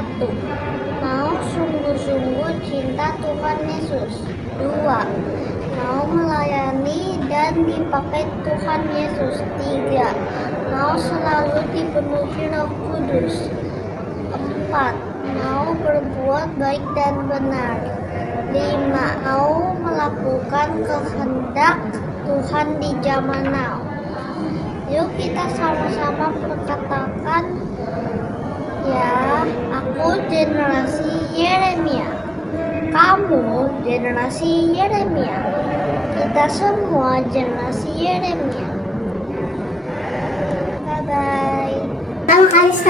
1. Mau sungguh-sungguh cinta Tuhan Yesus. 2. Mau melayani dan dipakai Tuhan Yesus. 3. Mau selalu dipenuhi Roh Kudus. 4. Mau berbuat baik dan benar. 5. Mau melakukan kehendak Tuhan di zaman now. Yuk kita sama-sama berkatakan, ya, aku generasi Yeremia. Kamu generasi Yeremia. Kita semua generasi Yeremia. Bye-bye.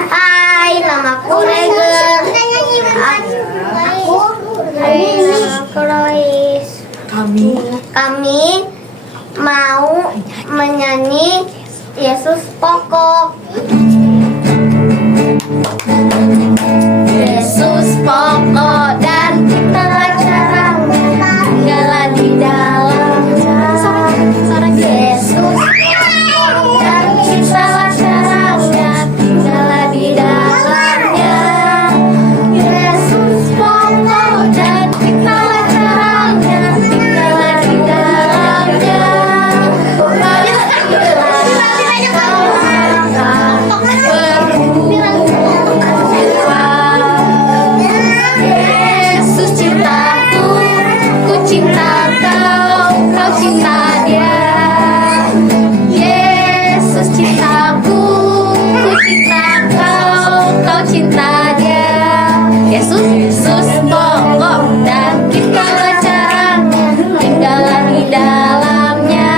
Hai, namaku Regen. Aku Rois. Kami mau menyanyi Yesus pokok. Yesus pokok dan kita caranya tinggallah di dalamnya. Yesus pokok dan kita caranya tinggallah di dalamnya. Yesus pokok dan kita caranya tinggallah di dalamnya. Yesus cintaku, ku cinta kau, kau cinta dia. Yesus cintaku, ku cinta kau, kau cinta dia. Yesus pokok dan kita caranya tinggallah di dalamnya.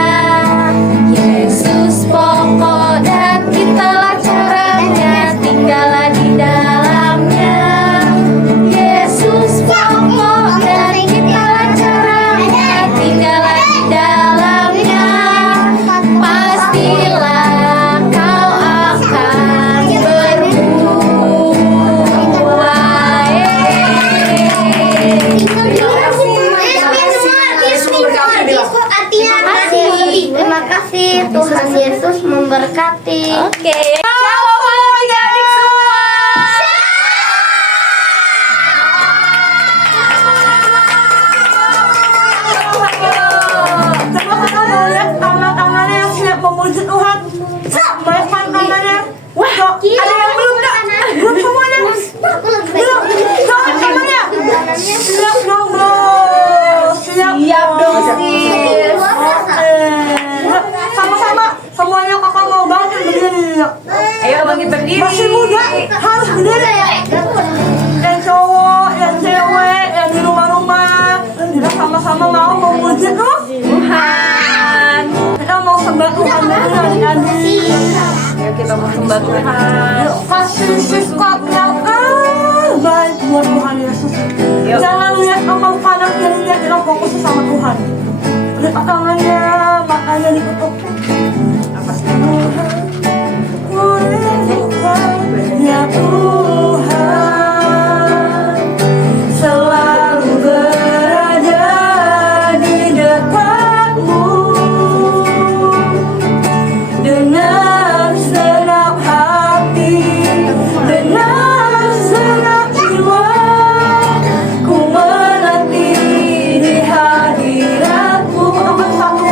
Yesus pokok dan kita caranya tinggallah di dalamnya. Yesus pokok dan kita caranya tinggallah di dalamnya. Pastilah kau akan Terima kasih, Tuhan Yesus memberkati. Oke. Adik semua. Coba lihat anak-anaknya yang siap memuji Tuhan. Baik tangannya. Wah, ada yang belum enggak? Belum semuanya. Belum. Jangan tangannya. Siap dong, bro. Siap dong, sis. Oke. Sama-sama. Semuanya kakak mau bantu berdiri. Ayo bagi berdiri. Masih muda harus berdiri. Yang cowok, yang cewek, yang di rumah-rumah, kita sama-sama mau memuji Tuhan. Kita mau sembah Tuhan dulu adik-adik. Ayo kita mau sembah Tuhan. Yuk, kasih sikap yang baik buat Tuhan Yesus. Jangan lihat amal kanan kirinya, kita fokus sama Tuhan. Lihat tangannya, matanya ditutup. Ya Tuhan, selalu berada di dekatmu dengan senang hati, dengan senang jiwa. Ku menanti di hadiratmu. Bersama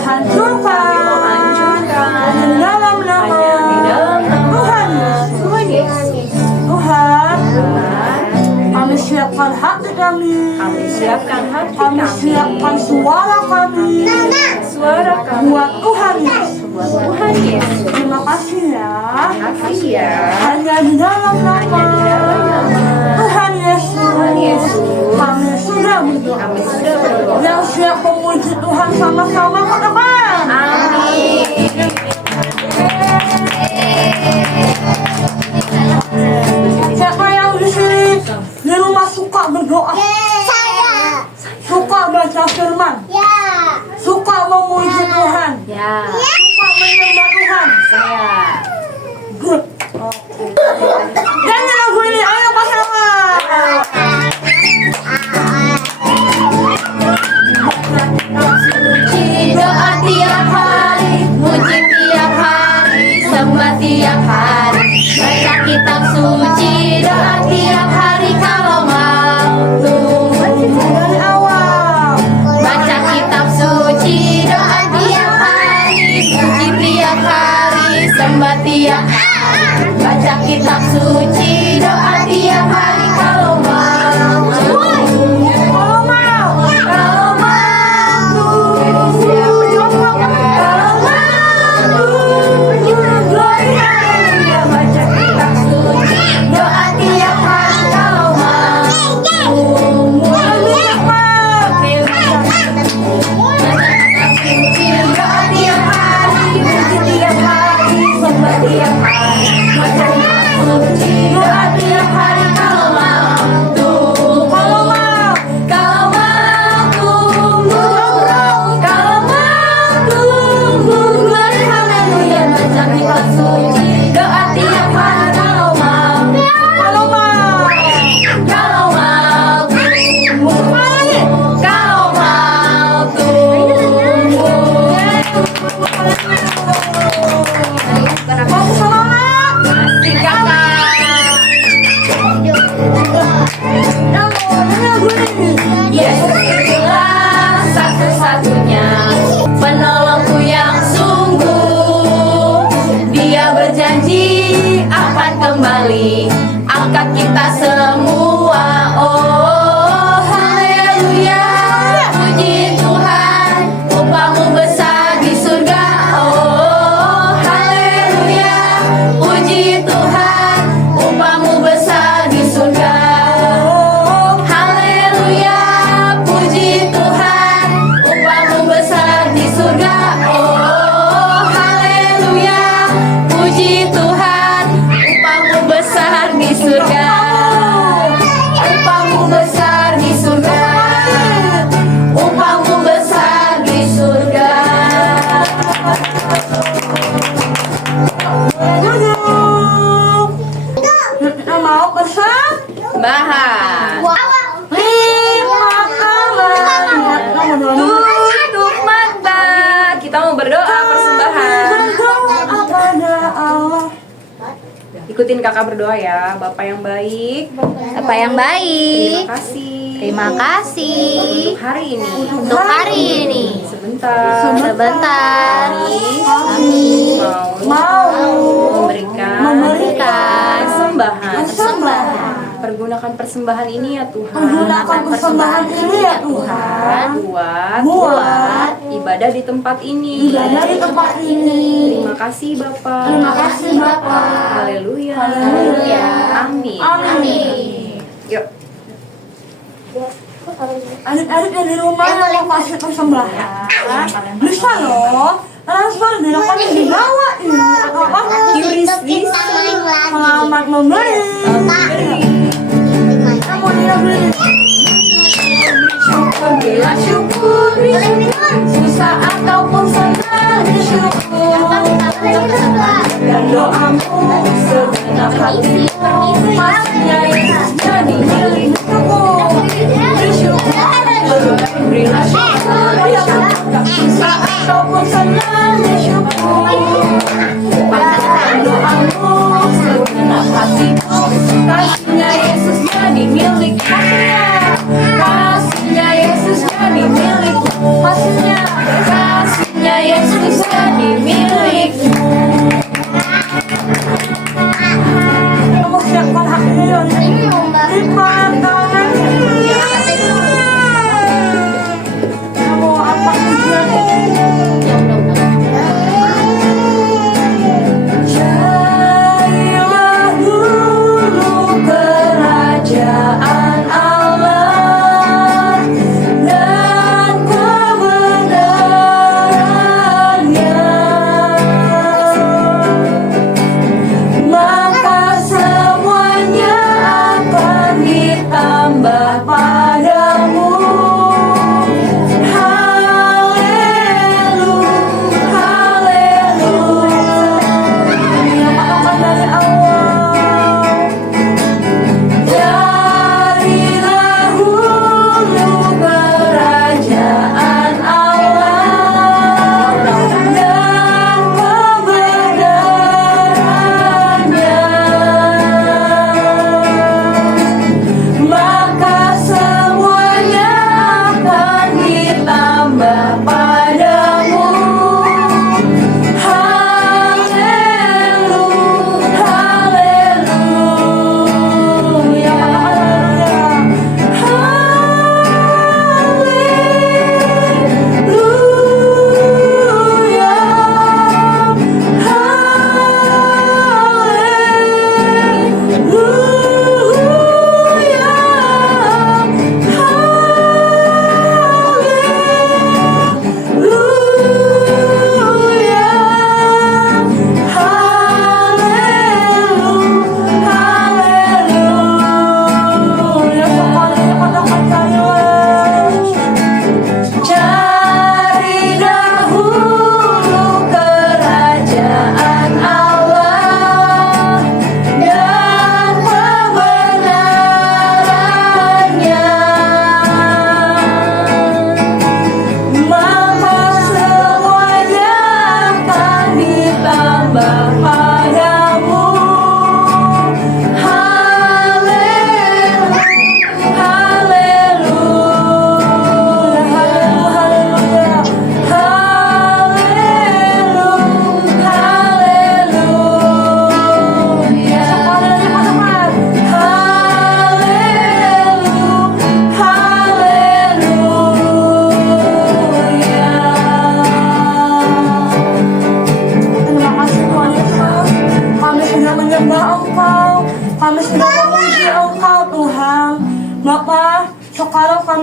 hancurkan di dalam nama Tuhan Yesus. Tuhan, kami siapkan hati kami. Kami siapkan hati Kami siapkan suara kami buat Tuhan Yesus. Tuhan Yesus. Terima kasih ya. Kasih ya. Hanya di dalam nama Tuhan Yesus. Kami sudah berdoa. Yang siap memuji Tuhan sama-sama katakan. Amin. Siapa yang di sini di rumah suka berdoa, suka baca firman, suka memuji Tuhan, Ya. suka menyembah Tuhan? Saya. Good. Nyanyi lagu ini, ayo pasangan. Puji doa tiap hari, puji tiap hari, sembah tiap hari. Baca kitab suci, doa tiap hari kalau mau. Dari awal. Baca kitab suci, doa tiap hari, puji tiap hari, sembah tiap hari. Baca kitab suci, doa tiap hari kalau mau. Kalau mau. Kalau mau, baca kitab suci, doa tiap hari kalau mau. Doa tiap hari, puji tiap hari, sembah tiap hari. Baca kitab suci, doa tiap hari kalau mau. Kalau mau, kalau mau tunggu. Kalau mau tunggu, glory haleluya. Baca kitab suci, doa tiap hari kalau mau. Kalau mau. Kalau mau tunggu. Kalau mau tunggu. Mau semangat. Asik kakak. Yesus itulah satu-satunya penolongku yang sungguh. Dia berjanji akan kembali angkat kita semua. Oh haleluya, puji Tuhan, upamu besar di surga. Oh haleluya, puji Tuhan, upamu besar di surga. Haleluya, puji Tuhan, upamu besar di surga. Oh, haleluya, puji Tuhan, upamu besar di surga. Upamu besar di surga. Upamu besar di surga. Duduk. Kita mau bersama. Bahan. Lima kali. Tutup mata. Kita mau berdoa persembahan. Berdoa pada Allah. Ikutin kakak berdoa ya. Bapak yang baik. Apa yang Terima baik? kasih. Terima kasih Untuk hari ini. untuk hari ini. Sebentar. Sebentar, kami Mau memberikan persembahan. persembahan. Pergunakan persembahan ini ya Tuhan. menggunakan persembahan ini ya Tuhan. Buat ibadah di tempat ini. Ibadah di tempat ini. Terima kasih Bapak. Terima kasih Bapak. Haleluya. Haleluya. Amin. Amin. Yuk. Adik-adik yang di rumah yang mau kasih persembahan bisa loh transfer dilakukan di bawah ini atau apa? Selamat memberi. Kamu dia beli. Bila syukur susah ataupun senang bersyukur. Dan doamu segenap hati. Pastinya Yesus jadi milikmu. Berilah syukur susah ataupun senang bersyukur. Pastikan doamu segenap hatimu. Kasihnya Yesus jadi milikmu. Kasihnya Yesus jadi milikmu. Kasihnya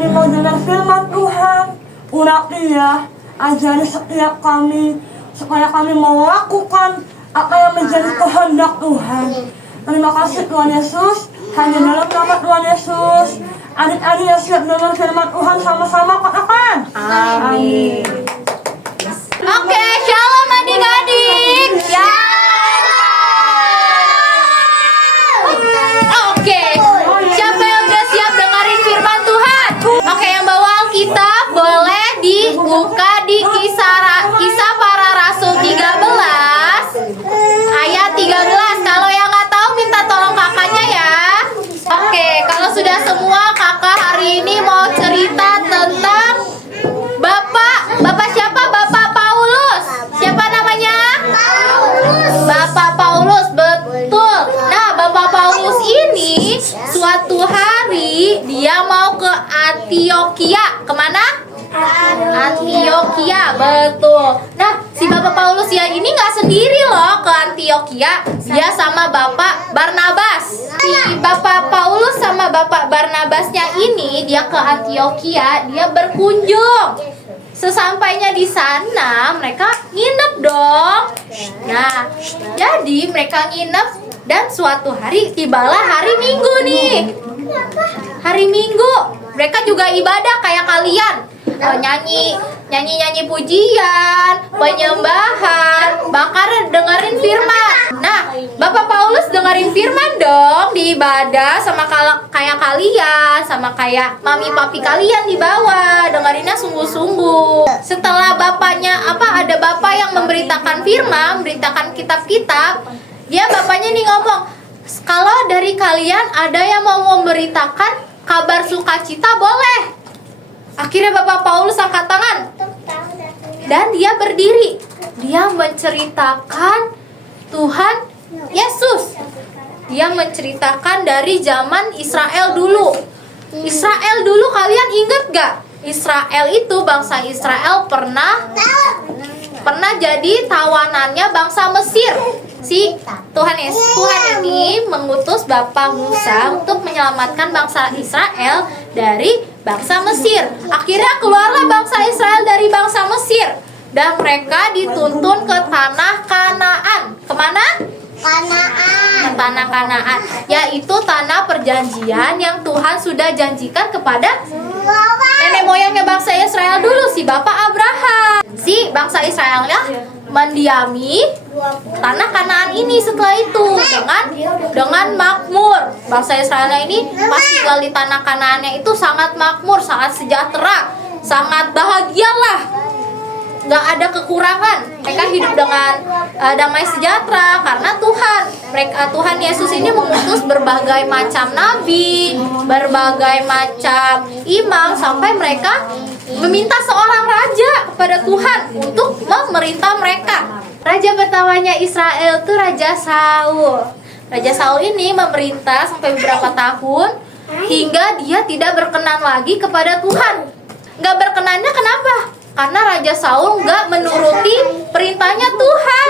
kami mau dengar firman Tuhan. Urapi ya, ajari setiap kami supaya kami mau lakukan apa yang menjadi kehendak Tuhan. Terima kasih Tuhan Yesus. Hanya dalam nama Tuhan Yesus, adik-adik yang siap dengar firman Tuhan sama-sama katakan Amin. Oke, shalom adik-adik. Ya. Oke, siapa yang udah siap dengerin firman Tuhan? Oke, yang bawa Alkitab boleh dibuka di Kisah Para Rasul 13 ayat 13. Kalau yang nggak tahu minta tolong kakaknya ya. Oke, kalau sudah semua, kakak hari ini mau cerita tentang Bapak siapa? Bapak Paulus. Siapa namanya? Bapak Paulus, betul. Nah, Bapak Paulus ini suatu hari dia mau ke Antioquia. Kemana? Antioquia, betul. Nah, si Bapak Paulus ya ini nggak sendiri loh ke Antioquia. Dia sama Bapak Barnabas. Si Bapak Paulus sama Bapak Barnabasnya ini dia ke Antioquia, dia berkunjung. Sesampainya di sana, mereka nginep dong. Nah, jadi mereka nginep dan suatu hari tibalah hari Minggu nih. Hari Minggu, mereka juga ibadah kayak kalian. Nyanyi pujian, penyembahan, bahkan dengerin firman. Nah, Bapak Paulus dengerin firman dong di ibadah sama kayak kalian, sama kayak mami papi kalian di bawah, dengerinnya sungguh-sungguh. Setelah ada bapak yang memberitakan firman, memberitakan kitab-kitab, bapaknya nih ngomong, kalau dari kalian ada yang mau memberitakan kabar sukacita boleh. Akhirnya Bapak Paulus angkat tangan dan dia berdiri. Dia menceritakan Tuhan Yesus. Dia menceritakan dari zaman Israel dulu. Israel dulu kalian ingat gak? Israel itu, bangsa Israel pernah jadi tawanannya bangsa Mesir. Si Tuhan ini mengutus Bapak Musa untuk menyelamatkan bangsa Israel dari bangsa Mesir. Akhirnya keluarlah bangsa Israel dari bangsa Mesir dan mereka dituntun ke tanah Kanaan. Kemana? Ke tanah Kanaan, yaitu tanah perjanjian yang Tuhan sudah janjikan kepada nenek moyangnya bangsa Israel dulu, si Bapak Abraham. Si bangsa Israelnya mendiami tanah Kanaan ini setelah itu dengan makmur. Bangsa Israelnya ini pas tinggal di tanah Kanaannya itu sangat makmur, sangat sejahtera, sangat bahagialah. Gak ada kekurangan. Mereka hidup dengan damai sejahtera karena Tuhan Yesus ini mengutus berbagai macam nabi, berbagai macam imam, sampai mereka meminta seorang raja kepada Tuhan untuk memerintah mereka. Raja pertamanya Israel itu Raja Saul. Raja Saul ini memerintah sampai beberapa tahun hingga dia tidak berkenan lagi kepada Tuhan. Gak berkenannya kenapa? Karena Raja Saul nggak menuruti perintahnya Tuhan.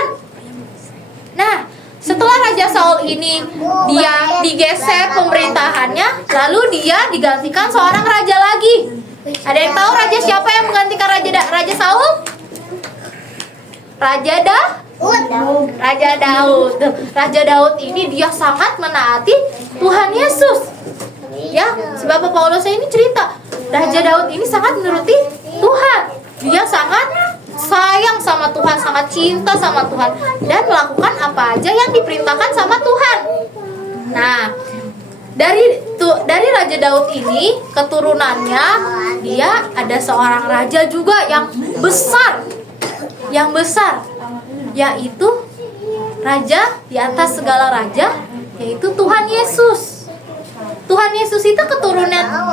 Nah, setelah Raja Saul ini dia digeser pemerintahannya, lalu dia digantikan seorang raja lagi. Ada yang tahu raja siapa yang menggantikan Raja Saul? Raja Daud. Raja Daud ini dia sangat menaati Tuhan Yesus. Ya, si Bapak Paulus ini cerita, Raja Daud ini sangat menuruti Tuhan. Dia sangat sayang sama Tuhan, sangat cinta sama Tuhan, dan melakukan apa aja yang diperintahkan sama Tuhan. Nah, dari Raja Daud ini keturunannya dia ada seorang raja juga yang besar, yaitu raja di atas segala raja, yaitu Tuhan Yesus. Tuhan Yesus itu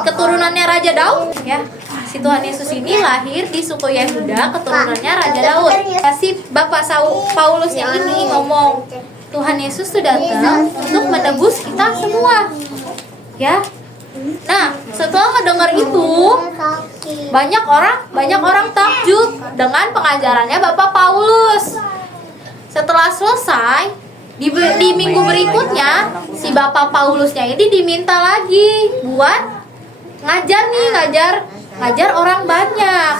keturunannya Raja Daud, ya. Si Tuhan Yesus ini lahir di suku Yehuda, keturunannya Raja Daud. Si Bapak Paulusnya ini ngomong, Tuhan Yesus itu datang untuk menebus kita semua. Ya. Nah, setelah mendengar itu, banyak orang takjub dengan pengajarannya Bapak Paulus. Setelah selesai, di minggu berikutnya si Bapak Paulusnya ini diminta lagi buat ngajar nih, ngajar orang banyak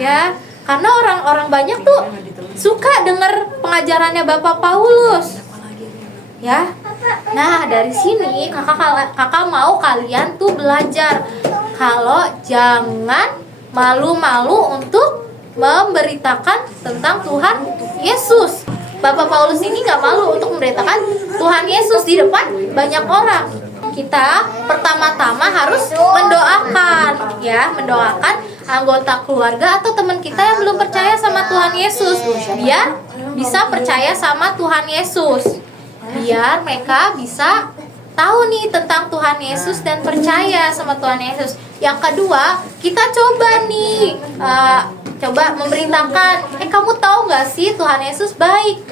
ya. Karena orang-orang banyak tuh suka dengar pengajarannya Bapak Paulus. Ya. Nah, dari sini kakak mau kalian tuh belajar kalau jangan malu-malu untuk memberitakan tentang Tuhan Yesus. Bapak Paulus ini nggak malu untuk memberitakan Tuhan Yesus di depan banyak orang. Kita pertama-tama harus mendoakan, ya, mendoakan anggota keluarga atau teman kita yang belum percaya sama Tuhan Yesus, biar bisa percaya sama Tuhan Yesus, biar mereka bisa tahu nih tentang Tuhan Yesus dan percaya sama Tuhan Yesus. Yang kedua, kita coba nih, coba memberitakan, kamu tahu nggak sih Tuhan Yesus baik?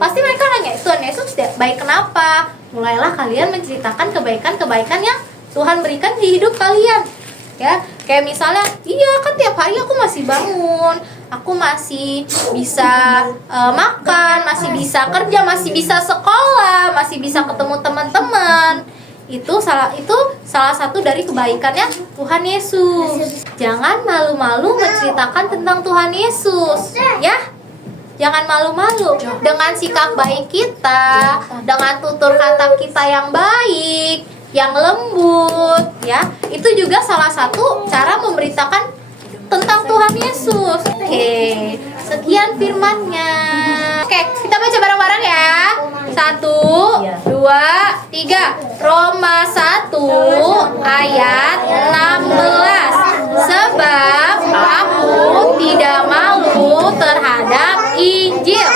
Pasti mereka nanya, Tuhan Yesus baik kenapa? Mulailah kalian menceritakan kebaikan-kebaikan yang Tuhan berikan di hidup kalian. Ya, kayak misalnya, iya kan tiap hari aku masih bangun, aku masih bisa makan, masih bisa kerja, masih bisa sekolah, masih bisa ketemu teman-teman. Itu salah satu dari kebaikannya Tuhan Yesus. Jangan malu-malu menceritakan tentang Tuhan Yesus, ya. Jangan malu-malu dengan sikap baik kita, dengan tutur kata kita yang baik, yang lembut, ya. Itu juga salah satu cara memberitakan tentang Tuhan Yesus. Oke, sekian firman-Nya. Oke, kita baca bareng-bareng ya. 1, 2, 3. Roma 1 ayat 16. Sebab aku tidak malu terhadap Injil,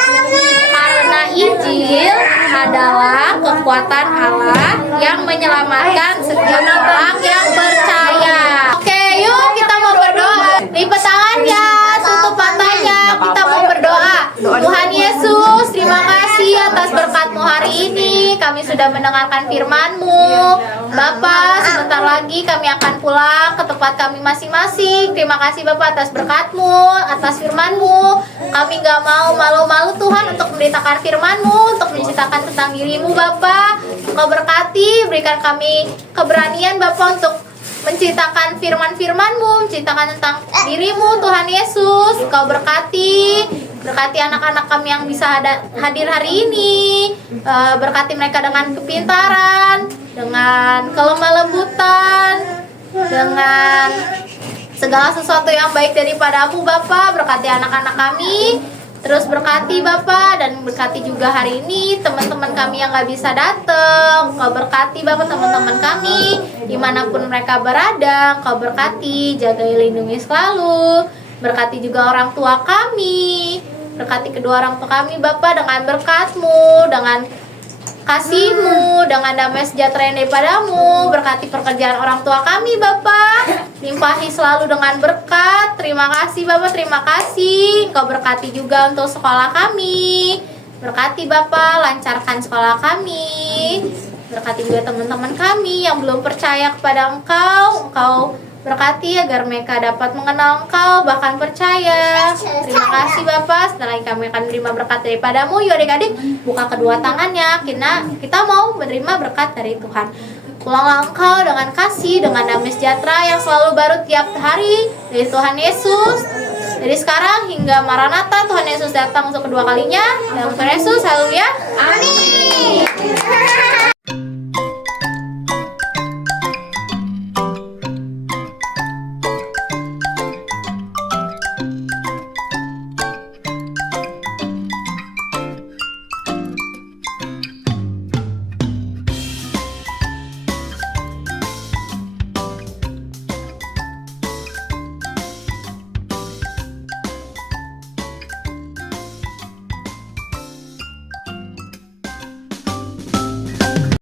karena Injil adalah kekuatan Allah yang menyelamatkan setiap orang yang percaya. Oke, yuk kita mau berdoa. Lipat tangannya, tutup matanya, kita mau berdoa. Tuhan Yesus, terima kasih atas berkat-Mu hari ini. Kami sudah mendengarkan firman-Mu. Bapak, sebentar lagi kami akan pulang ke tempat kami masing-masing. Terima kasih Bapak atas berkat-Mu, atas firman-Mu. Kami gak mau malu-malu Tuhan untuk memberitakan firman-Mu, untuk menceritakan tentang diri-Mu Bapak. Engkau berkati, berikan kami keberanian Bapak untuk menceritakan firman-firman-Mu, menceritakan tentang diri-Mu Tuhan Yesus. Engkau berkati anak-anak kami yang bisa hadir hari ini. Berkati mereka dengan kepintaran, dengan kelemah lembutan, dengan segala sesuatu yang baik daripada-Mu Bapa. Berkati anak-anak kami, terus berkati Bapa, dan berkati juga hari ini teman-teman kami yang gak bisa datang. Kau berkati Bapa teman-teman kami dimanapun mereka berada. Kau berkati, jaga lindungi selalu. Berkati juga orang tua kami, berkati kedua orang tua kami Bapa dengan berkat-Mu, dengan kasih-Mu, dengan damai sejahtera yang daripada-Mu. Berkati pekerjaan orang tua kami Bapa, limpahi selalu dengan berkat. Terima kasih Bapa, terima kasih. Engkau berkati juga untuk sekolah kami. Berkati Bapa, lancarkan sekolah kami. Berkati juga teman-teman kami yang belum percaya kepada Engkau. Engkau berkati agar mereka dapat mengenal Engkau, bahkan percaya. Terima kasih Bapak. Setelah ini kami akan menerima berkat daripada-Mu. Yuk adik-adik, buka kedua tangannya. Kita mau menerima berkat dari Tuhan. Pulanglah Engkau dengan kasih, dengan damai sejahtera yang selalu baru tiap hari dari Tuhan Yesus. Dari sekarang hingga Maranatha, Tuhan Yesus datang untuk kedua kalinya. Dalam Tuhan Yesus, haleluya. Amin.